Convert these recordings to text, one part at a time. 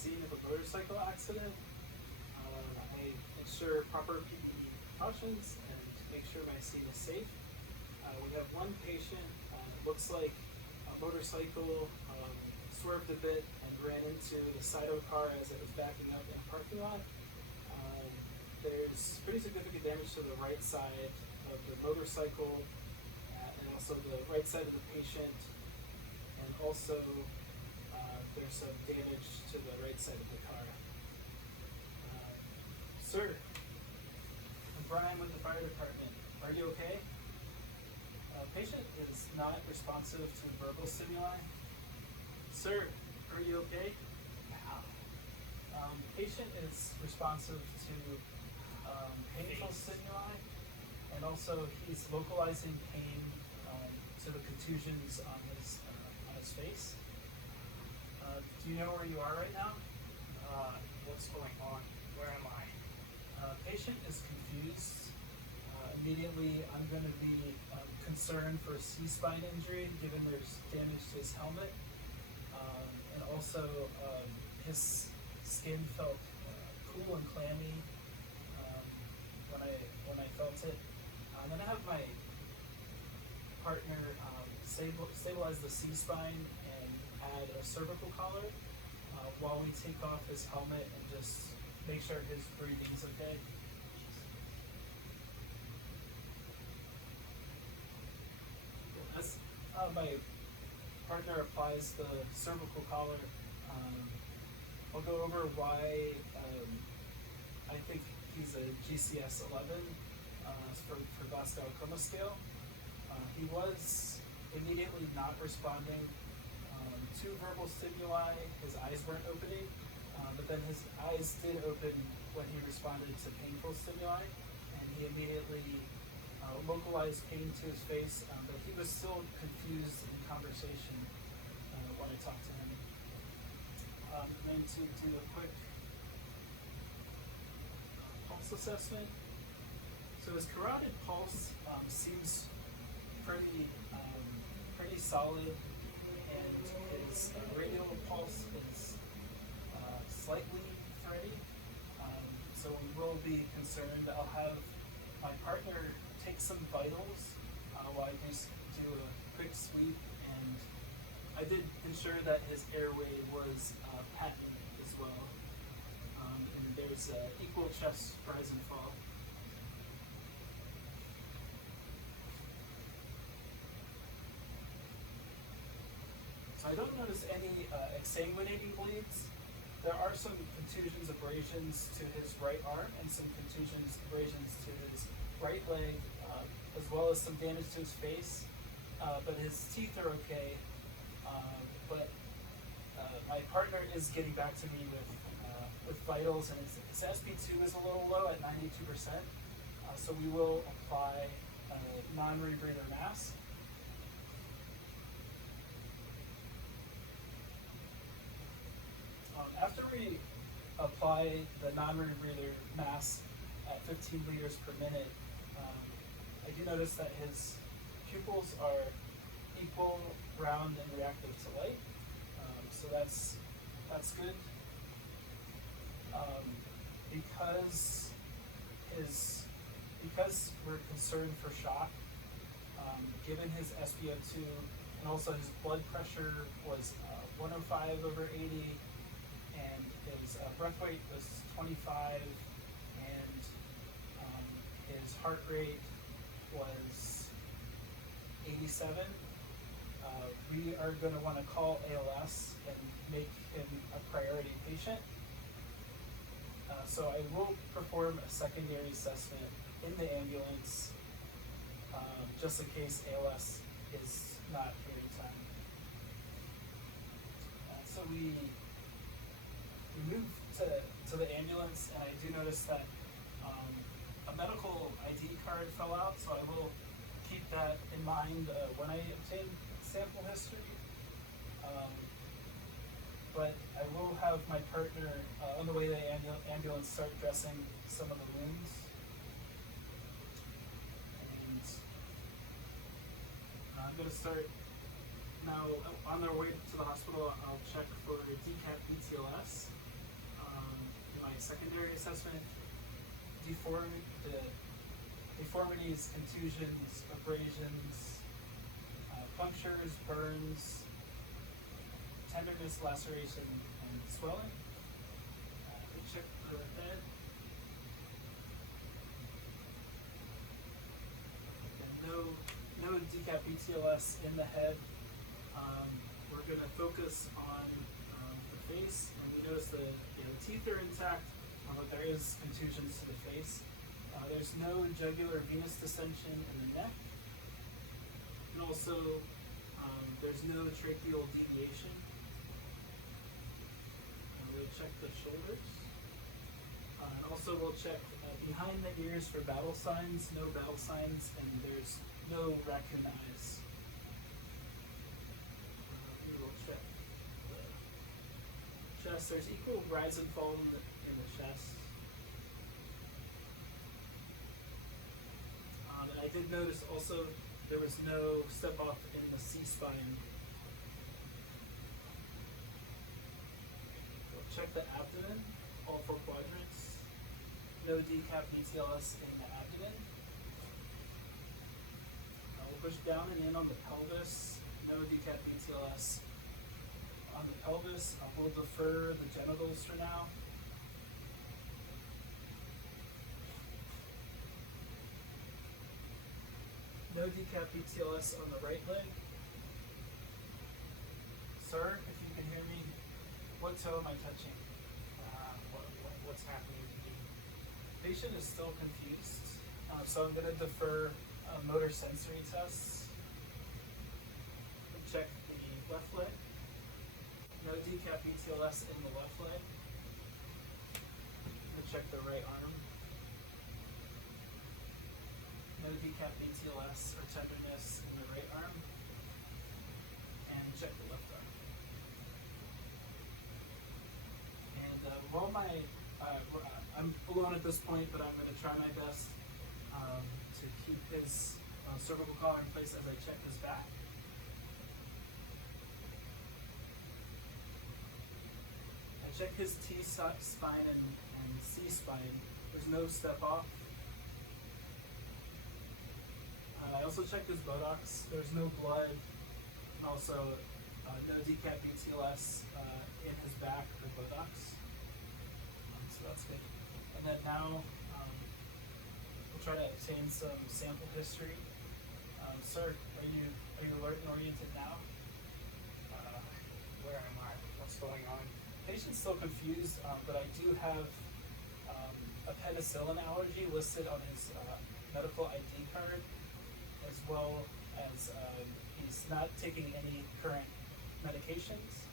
scene of a motorcycle accident. I ensure proper PPE precautions and make sure my scene is safe. We have one patient, looks like a motorcycle swerved a bit and ran into the side of a car as it was backing up in a parking lot. There's pretty significant damage to the right side of the motorcycle and also the right side of the patient, and also there's some damage to the right side of the car. Sir, I'm Brian with the fire department. Are you okay? Patient is not responsive to verbal stimuli. Sir, are you okay? Patient is responsive to painful stimuli, and also he's localizing pain to the contusions on his face. Do you know where you are right now? What's going on? Where am I? Patient is confused. Immediately, I'm going to be concerned for a C-spine injury, given there's damage to his helmet, and also his skin felt cool and clammy when I felt it. I'm going to have my partner stabilize the C-spine and add a cervical collar while we take off his helmet and just make sure his breathing's okay. As my partner applies the cervical collar, I'll go over why I think he's a GCS 11 for Glasgow Coma Scale. He was immediately not responding to verbal stimuli. His eyes weren't opening, but then his eyes did open when he responded to painful stimuli, and he immediately localized pain to his face, but he was still confused in conversation when I talked to him. And then to do a quick pulse assessment. So his carotid pulse seems pretty solid, and his radial pulse is slightly thready. So we will be concerned. I'll have my partner take some vitals while I just do a quick sweep, and I did ensure that his airway was patent as well. And there's equal chest rise and fall. So I don't notice any exsanguinating bleeds. There are some contusions, abrasions to his right arm, and some contusions, abrasions to his right leg, as well as some damage to his face. But his teeth are okay. But my partner is getting back to me with vitals, and his SP2 is a little low at 92%. So we will apply a non-rebreather mask. After we apply the non-rebreather mask at 15 liters per minute, I do notice that his pupils are equal, round, and reactive to light. So that's good. Because we're concerned for shock, given his SpO2 and also his blood pressure was 105 over 80, and his breath weight was 25, and his heart rate was 87. We are going to want to call ALS and make him a priority patient. So I will perform a secondary assessment in the ambulance, just in case ALS is not here in time. So we move to the ambulance, and I do notice that a medical ID card fell out, so I will keep that in mind when I obtain sample history. But I will have my partner on the way to the ambulance start dressing some of the wounds. And I'm going to start Now, on their way to the hospital, I'll check for decap BTLS. In my secondary assessment, deformities, contusions, abrasions, punctures, burns, tenderness, laceration, and swelling. We check the head. And no decap BTLS in the head. We're going to focus on the face, and we notice the teeth are intact, but there is contusions to the face. There's no jugular venous dissension in the neck, and also there's no tracheal deviation. And we'll check the shoulders. And also we'll check behind the ears for battle signs, no battle signs, and there's no raccoon eyes. We will check the chest. There's equal rise and fall in the chest. And I did notice also there was no step off in the C-spine. We'll check the abdomen, all 4 quadrants. No decap BTLS in the abdomen. We'll push down and in on the pelvis. No decap BTLS on the pelvis. We'll defer the genitals for now. No decap BTLS on the right leg. Sir, if you can hear me, what toe am I touching? What's happening to me? Patient is still confused, so I'm going to defer motor sensory tests. Check the left leg. No decap BTLS in the left leg. We'll check the right arm. No decap BTLS or tenderness in the right arm. And check the left arm. And while I'm alone at this point, but I'm going to try my best to keep his cervical collar in place as I check his back. I check his T-spine and C-spine. There's no step off. I also checked his buttocks. There's no blood, and also no decap BTLS in his back or buttocks. So that's good. And then now we'll try to obtain some sample history. Sir, are you alert and oriented now? Where am I? What's going on? Patient's still confused, but I do have a penicillin allergy listed on his medical ID card, as well as he's not taking any current medications.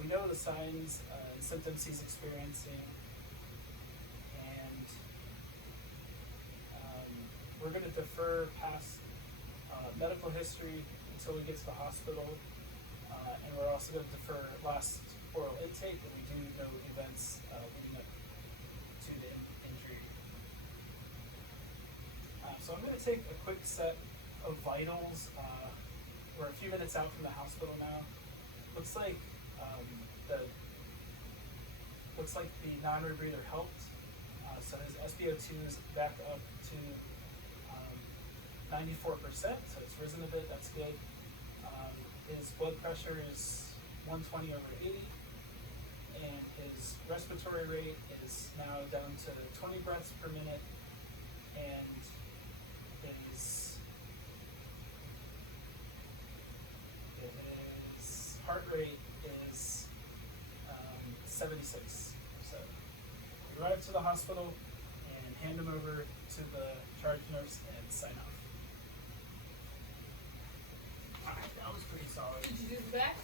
We know the signs and symptoms he's experiencing, and we're going to defer past medical history until we get to the hospital, and we're also going to defer last oral intake, and we do know events leading up to the injury. So I'm going to take a quick set of vitals. We're a few minutes out from the hospital now. Looks like the non-rebreather helped. So his SpO2 is back up to 94%, so it's risen a bit. That's good. His blood pressure is 120 over 80, and his respiratory rate is now down to 20 breaths per minute, and his heart rate is 76. So we arrive to the hospital and hand him over to the charge nurse and sign off. That was pretty solid. Did you do the back?